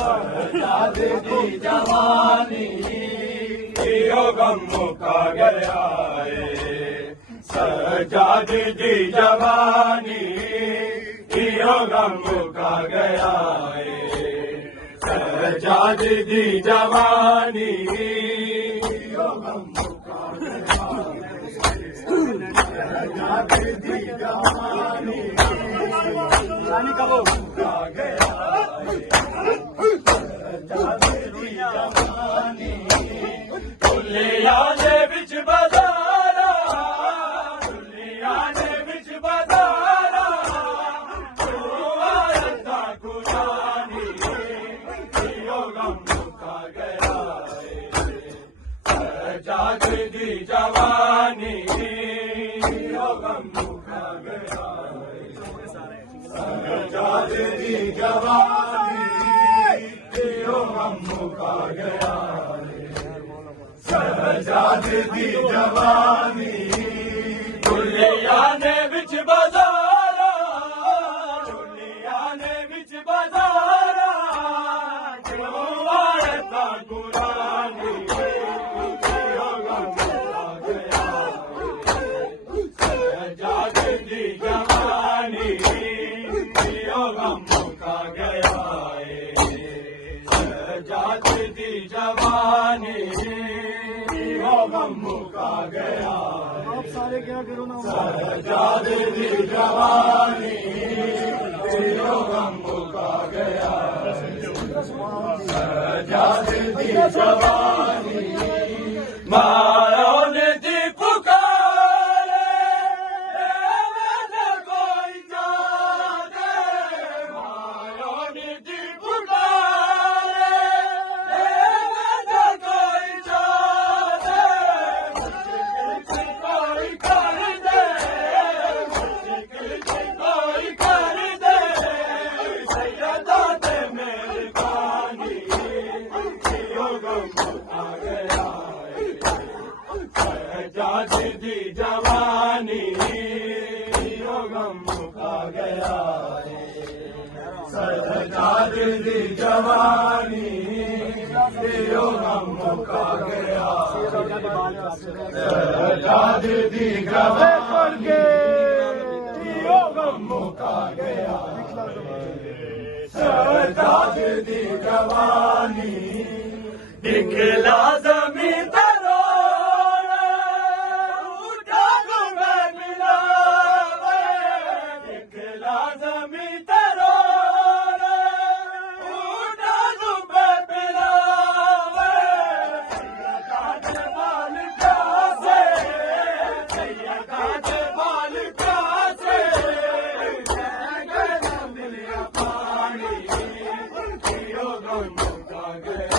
सजाद दी जवानी यो गम मुका गया है। सजाद दी जवानी यो गम मुका गया है। सजाद दी जवानी यो गम मुका गया है। सजाद दी जवानी मुका गया है। सजाद दी जवानी दुनिया दे विच बाजारा, दुनिया दे विच बाजारा, तू आरता कुरानी यो गम मुका गया है। सजाद दी जवानी यो गम मुका गया है। सजाद दी जवानी यो गम मुका गया है। सजाद दी जवानी दुनिया ने विच बाजारा, दुनिया ने विच बाजारा, क्यों वारता कुरानी यो गम मुका गया है। सजाद दी जवानी यो गम मुका गया है। सजाद दी जवानी यो गम मुका गया है। आप सारे क्या करो ना। सजाद दी जवानी यो गम मुका गया है। सजाद दी जवानी मारों ने दी पुकारे, मैंने कोई जाने, मारों ने दी पुकारे, मैंने कोई जाने, मुझसे कोई कर दे, मुझसे कोई कर दे, सैयदा दे मेरी कहानी यो गम मुका गया है। सजाद दी जवानी यो गम मुका गया है। सजाद दी जवानी यो गम मुका गया है। सजाद दी जवानी यो गम मुका गया है। सजाद दी जवानी दिखला ज़मीन तरोड़ा, उठा मैं मिलावे, दिखला ज़मीन तरोड़ा, उठा मैं मिलावे, सैयदा दे बाल प्यासे, सैयदा दे बाल प्यासे, मिलिया पानी यो गम मुका गया।